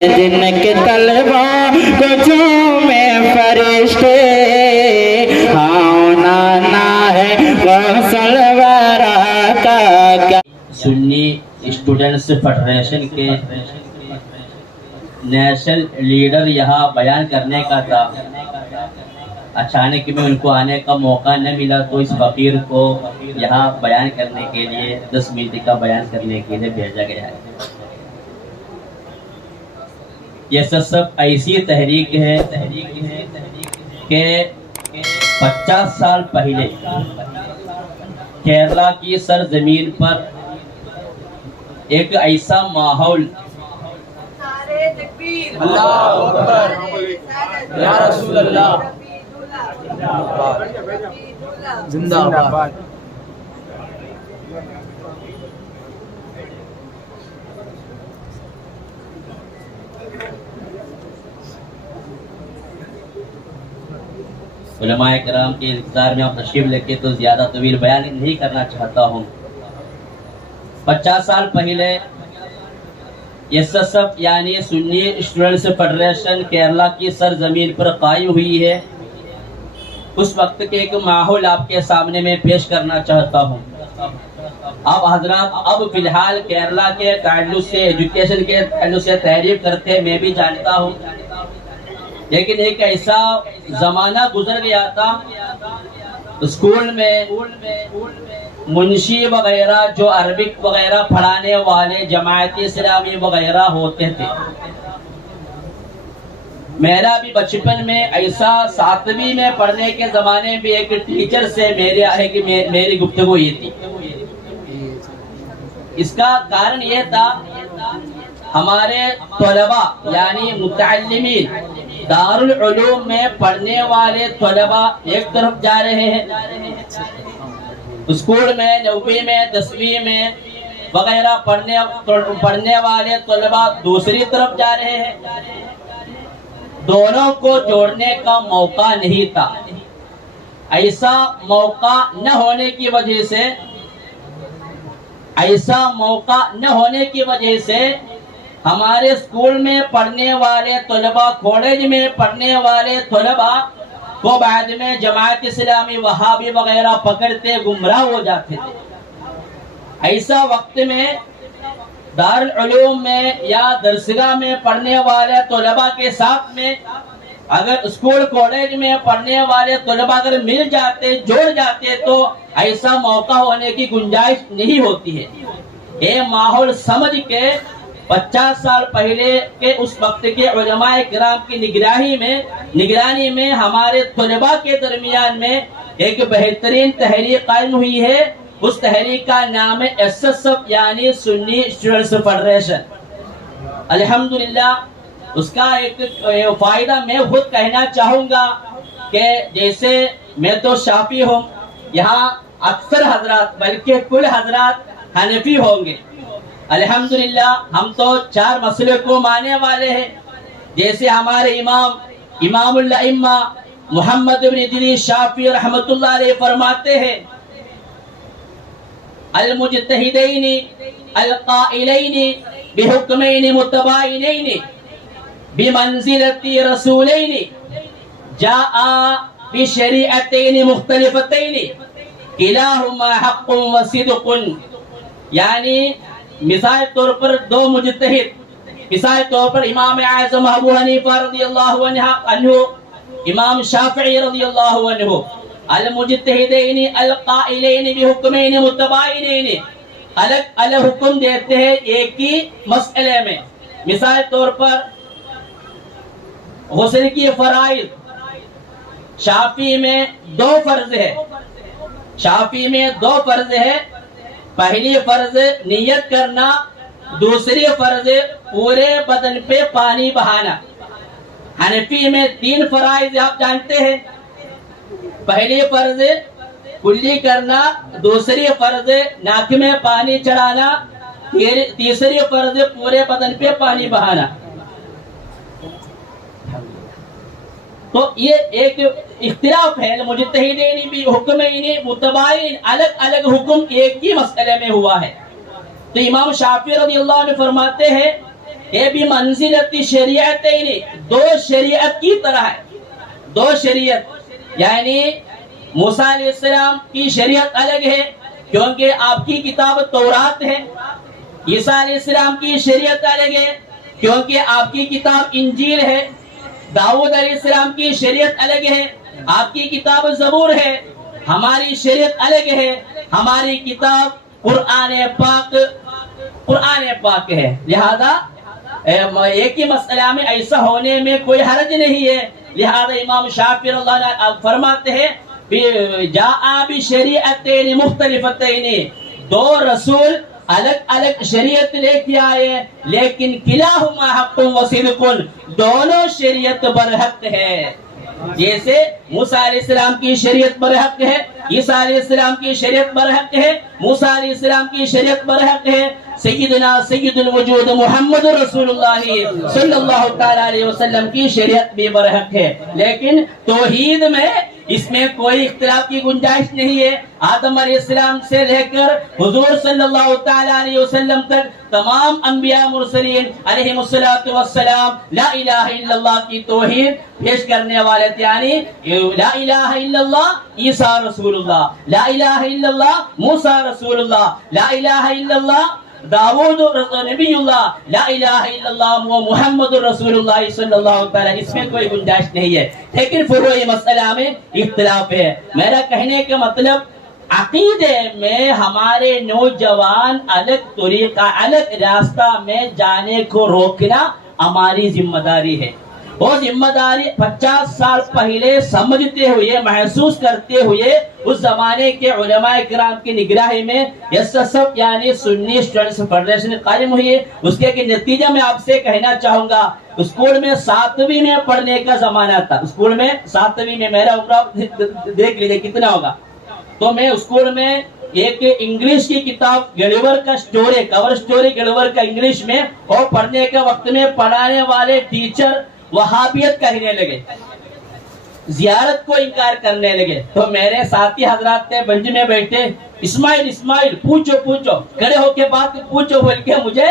جن کے طلبہ کو چومے فرشتے نانا ہے غسل ورا کا سنی اسٹوڈنٹس فیڈریشن کے نیشنل لیڈر یہاں بیان کرنے کا تھا. اچانک میں ان کو آنے کا موقع نہ ملا تو اس فقیر کو یہاں بیان کرنے کے لیے 10 منٹ کا بیان کرنے کے لیے بھیجا گیا ہے. یہ سب ایسی تحریک ہے کہ 50 سال پہلے کیرلا کی سرزمین پر ایک ایسا ماحول اللہ اکبر یا رسول اللہ زندہ باد. علماء کرام کے انتظار میں آپ تشریف لے کے تو زیادہ طویل بیان نہیں کرنا چاہتا ہوں. 50 سال پہلے ایس ایس ایف یعنی سنی اسٹوڈنٹس فیڈریشن کیرلا کی سرزمین پر قائم ہوئی ہے. اس وقت کے ایک ماحول آپ کے سامنے میں پیش کرنا چاہتا ہوں. آپ حضرات اب فی الحال کیرلا کے تعلق سے ایجوکیشن کے تعلق سے تحریک کرتے میں بھی جانتا ہوں، لیکن ایک ایسا زمانہ گزر گیا تھا اسکول میں منشی وغیرہ جو عربک وغیرہ پڑھانے والے جماعت اسلامی وغیرہ ہوتے تھے. میرا بھی بچپن میں ایسا 7ویں میں پڑھنے کے زمانے میں ایک ٹیچر سے میری گفتگو یہ تھی. اس کا کارن یہ تھا ہمارے طلباء یعنی متعلمین دارالعلوم میں پڑھنے والے طلباء ایک طرف جا رہے ہیں، اسکول میں 9ویں میں 10ویں میں وغیرہ پڑھنے والے طلباء دوسری طرف جا رہے ہیں. دونوں کو جوڑنے کا موقع نہیں تھا. ایسا موقع نہ ہونے کی وجہ سے ہمارے اسکول میں پڑھنے والے طلباء کالج میں پڑھنے والے طلباء کو بعد میں جماعت اسلامی وہابی وغیرہ پکڑتے گمراہ ہو جاتے تھے. ایسا وقت میں دارالعلوم میں یا درسگاہ میں پڑھنے والے طلباء کے ساتھ میں اگر اسکول کالج میں پڑھنے والے طلباء اگر مل جاتے جوڑ جاتے تو ایسا موقع ہونے کی گنجائش نہیں ہوتی ہے. یہ ماحول سمجھ کے 50 سال پہلے کے اس وقت کے علماء کرام کی نگرانی میں ہمارے طلباء کے درمیان میں ایک بہترین تحریک قائم ہوئی ہے. اس تحریک کا نام ہے ایس ایس ایف یعنی سنی اسٹوڈنٹس فیڈریشن. الحمدللہ اس کا ایک فائدہ میں خود کہنا چاہوں گا کہ جیسے میں تو شافعی ہوں، یہاں اکثر حضرات بلکہ کل حضرات حنفی ہوں گے. الحمدللہ ہم تو 4 مسئلے کو ماننے والے ہیں. جیسے ہمارے امام الائمہ محمد بن ادریس شافعی رحمۃ اللہ علیہ فرماتے ہیں المجتہدین القائلین بحکمین متباینین بمنزلۃ رسولین جاء بشریعتین مختلفتین کلاہما حق و صدق. یعنی مثال طور پر 2 مجتہد، مثال طور پر امام اعظم ابو حنیفہ رضی اللہ عنہ، امام شافعی رضی اللہ عنہ، المجتہدین القائلین بحکمین متباینین الگ الگ حکم دیتے ہیں ایک ہی مسئلے میں. مثال طور پر غسل کی فرائض شافعی میں 2 فرض ہے. پہلی فرض نیت کرنا، دوسری فرض پورے بدن پہ پانی بہانا. حنفی میں 3 فرائض آپ جانتے ہیں. پہلی فرض کلی کرنا، دوسری فرض ناک میں پانی چڑھانا، تیسری فرض پورے بدن پہ پانی بہانا. تو یہ ایک اختلاف ہے. مجتہدین بھی حکمین متباین الگ الگ حکم ایک ہی مسئلے میں ہوا ہے. تو امام شافعی رضی اللہ عنہ فرماتے ہیں یہ بھی منزلتی شریعت ہی نہیں، دو شریعت کی طرح ہے، دو شریعت، یعنی موسیٰ علیہ السلام کی شریعت الگ ہے کیونکہ آپ کی کتاب تورات ہے، عیسیٰ علیہ السلام کی شریعت الگ ہے کیونکہ آپ کی کتاب انجیل ہے، داؤد علیہ السلام کی شریعت الگ ہے، آپ کی کتاب زبور ہے، ہماری شریعت الگ ہے، ہماری کتاب قرآن پاک ہے۔ لہذا ایک ہی مسئلہ میں ایسا ہونے میں کوئی حرج نہیں ہے۔ لہذا امام شافعی رضی اللہ عنہ فرماتے ہیں جاء بشریعتین مختلفتین، دو رسول الگ الگ شریعت لے کے آئے لیکن کلاہما حق و صدق، دونوں شریعت برحق ہے۔ جیسے موسیٰ علیہ السلام کی شریعت برحق ہے، عیسیٰ علیہ السلام کی شریعت برحق ہے، موسیٰ علیہ السلام کی شریعت برحق ہے، سیدنا سید الوجود محمد رسول اللہ صلی اللہ تعالی علیہ وسلم کی شریعت بھی برحق ہے۔ لیکن توحید میں اس میں کوئی اختلاف کی گنجائش نہیں ہے۔ آدم علیہ السلام سے لے کر حضور صلی اللہ تعالی علیہ وسلم تک تمام انبیاء مرسلین علیہم السلام لا الہ الا اللہ کی توحید پیش کرنے والے تھے، یعنی لا الہ الا اللہ عیسیٰ رسول اللہ، لا الہ الا اللہ موسیٰ رسول اللہ، لا الہ الا اللہ داؤد نبی اللہ، لا الہ الا اللہ محمد رسول اللہ صلی اللہ تعالی، اس میں کوئی گنجائش نہیں ہے۔ لیکن فروعی مسئلہ میں اختلاف ہے۔ میرا کہنے کا مطلب عقیدے میں ہمارے نوجوان الگ طریقہ الگ راستہ میں جانے کو روکنا ہماری ذمہ داری ہے۔ وہ ذمہ داری 50 سال پہلے سمجھتے ہوئے محسوس کرتے ہوئے اس زمانے کے علماء کرام کی نگراہی میں SSF یعنی سنی اسٹوڈنٹس فیڈریشن قائم ہوئی ہے۔ اس کے نتیجہ میں آپ سے کہنا چاہوں گا، اسکول میں 7ویں میں پڑھنے کا زمانہ تھا، اسکول میں 7ویں میں میرا عمر دیکھ لیجیے کتنا ہوگا، تو میں اسکول میں ایک انگلش کی کتاب گلیور کا سٹوری، کور سٹوری گلیور کا انگلش میں، اور پڑھنے کے وقت میں پڑھانے والے ٹیچر وہابیت کہنے لگے، زیارت کو انکار کرنے لگے۔ تو میرے ساتھی حضرات نے بنچ میں بیٹھے، اسماعیل پوچھو کھڑے ہو کے بات پوچھو بول کے مجھے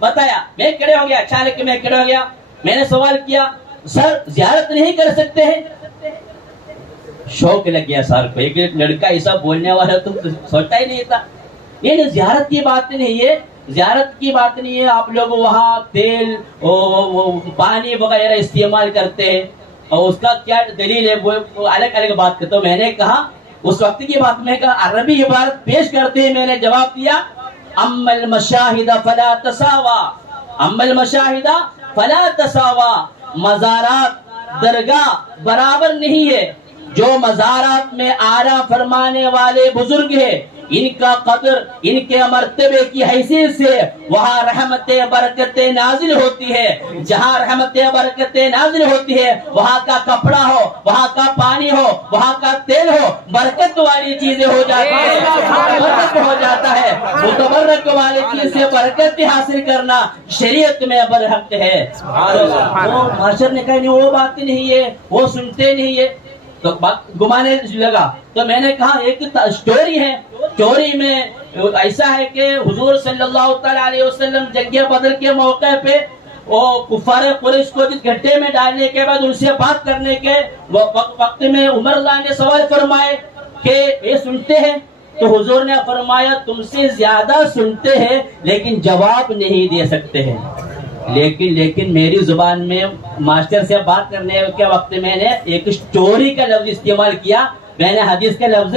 بتایا۔ میں کھڑے ہو گیا، اچانک میں کھڑے ہو گیا، میں نے سوال کیا سر زیارت نہیں کر سکتے ہیں؟ شوق لگ گیا سر کو، ایک لڑکا ایسا بولنے والا تو سوچتا ہی نہیں تھا۔ یہ زیارت کی بات نہیں ہے، زیارت کی بات نہیں ہے، آپ لوگ وہاں تیل پانی وغیرہ استعمال کرتے ہیں اور اس کا کیا دلیل ہے، وہ الگ الگ بات کرتے۔ تو میں نے کہا اس وقت کی بات میں کہا عربی عبارت پیش کرتے ہیں، میں نے جواب دیا اما المشاہد فلا تساوا، اما المشاہد فلا تساوا، مزارات درگاہ برابر نہیں ہے۔ جو مزارات میں آرا فرمانے والے بزرگ ہیں ان کا قدر ان کے مرتبے کی حیثیت سے وہاں رحمت برکتیں نازل ہوتی ہے، جہاں رحمت برکتیں نازل ہوتی ہے وہاں کا کپڑا ہو، وہاں کا پانی ہو، وہاں کا تیل ہو، برکت والی چیزیں ہو جاتی ہے، برکت ہو جاتا ہے۔ متبرک والی چیز سے برکت حاصل کرنا شریعت میں برحق ہے۔ وہ ماسٹر نے کہا نہیں وہ بات نہیں ہے، وہ سنتے نہیں ہے، تو گمانے لگا۔ تو میں نے کہا ایک سٹوری ہے، سٹوری میں ایسا ہے کہ حضور صلی اللہ تعالی علیہ وسلم جنگ بدر کے موقع پہ وہ کفار قریش کو جس گھٹے میں ڈالنے کے بعد ان سے بات کرنے کے وقت میں عمر اللہ نے سوال فرمائے کہ یہ سنتے ہیں؟ تو حضور نے فرمایا تم سے زیادہ سنتے ہیں لیکن جواب نہیں دے سکتے ہیں۔ لیکن میری زبان میں ماسٹر سے بات کرنے کے وقت میں نے ایک سٹوری کا لفظ استعمال کیا، میں نے حدیث کا لفظ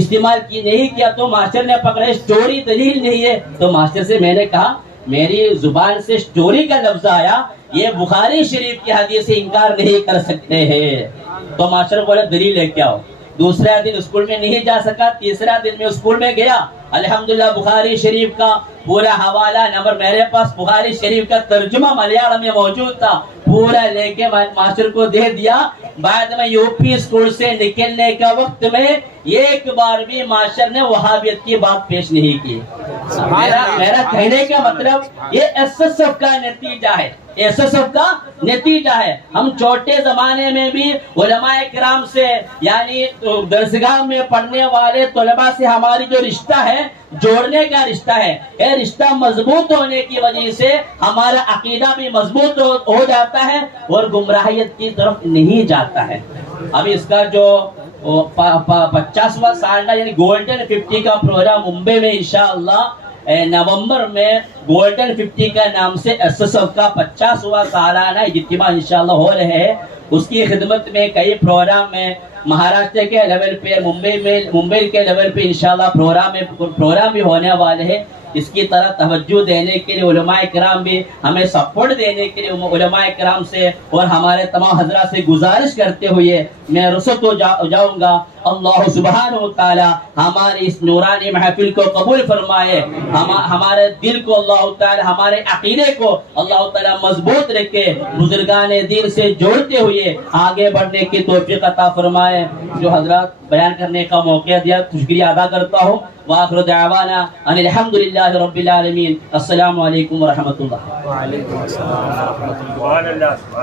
استعمال نہیں کیا، تو ماسٹر نے پکڑے سٹوری دلیل نہیں ہے۔ تو ماسٹر سے میں نے کہا میری زبان سے سٹوری کا لفظ آیا، یہ بخاری شریف کی حدیث سے انکار نہیں کر سکتے ہیں۔ تو ماسٹر بولے دلیل لے کے آؤ۔ دوسرا دن اسکول میں نہیں جا سکا، تیسرا دن میں اسکول میں گیا، الحمدللہ بخاری شریف کا پورا حوالہ نمبر میرے پاس، بخاری شریف کا ترجمہ ملیالم میں موجود تھا، پورا لے کے ماسٹر کو دے دیا۔ بعد میں یوپی اسکول سے نکلنے کا وقت میں ایک بار بھی ماسٹر نے وہابیت کی بات پیش نہیں کی۔ میرا کہنے کا مطلب یہ SSF کا نتیجہ ہے، SSF کا نتیجہ ہے. ہم چھوٹے زمانے میں بھی علماء کرام سے یعنی درسگاہ میں پڑھنے والے طلباء سے ہماری جو رشتہ ہے جوڑنے کا رشتہ ہے, یہ رشتہ مضبوط ہونے کی وجہ سے ہمارا عقیدہ بھی مضبوط ہو جاتا ہے اور گمراہیت کی طرف نہیں جاتا ہے. ابھی اس کا جو 50واں سالہ یعنی گولڈن 50 کا پروگرام ممبئی میں انشاءاللہ نومبر میں گولڈن 50 کا نام سے SSF کا 50واں سالانہ اجتماع انشاءاللہ ہو رہے ہیں. اس کی خدمت میں کئی پروگرام میں مہاراشٹر کے لیول پہ ممبئی کے لیول پہ انشاءاللہ پروگرام بھی ہونے والے ہیں. اس کی طرح توجہ دینے کے لیے علماء کرام بھی ہمیں سپورٹ دینے کے لیے علماء کرام سے اور ہمارے تمام حضرات سے گزارش کرتے ہوئے میں رخصت ہو جاؤں گا. اللہ سبحانہ و تعالی ہماری اس نورانی محفل کو قبول فرمائے, ہمارے دل کو اللہ تعالی ہمارے عقیدے کو اللہ تعالی مضبوط رکھے, بزرگان دین سے جوڑتے ہوئے آگے بڑھنے کی توفیق عطا فرمائے. جو حضرات بیان کرنے کا موقع دیا شکریہ ادا کرتا ہوں. وآخر دعوانا ان الحمدللہ رب العالمین. السلام علیکم ورحمۃ اللہ. وعلیکم السلام ورحمۃ اللہ.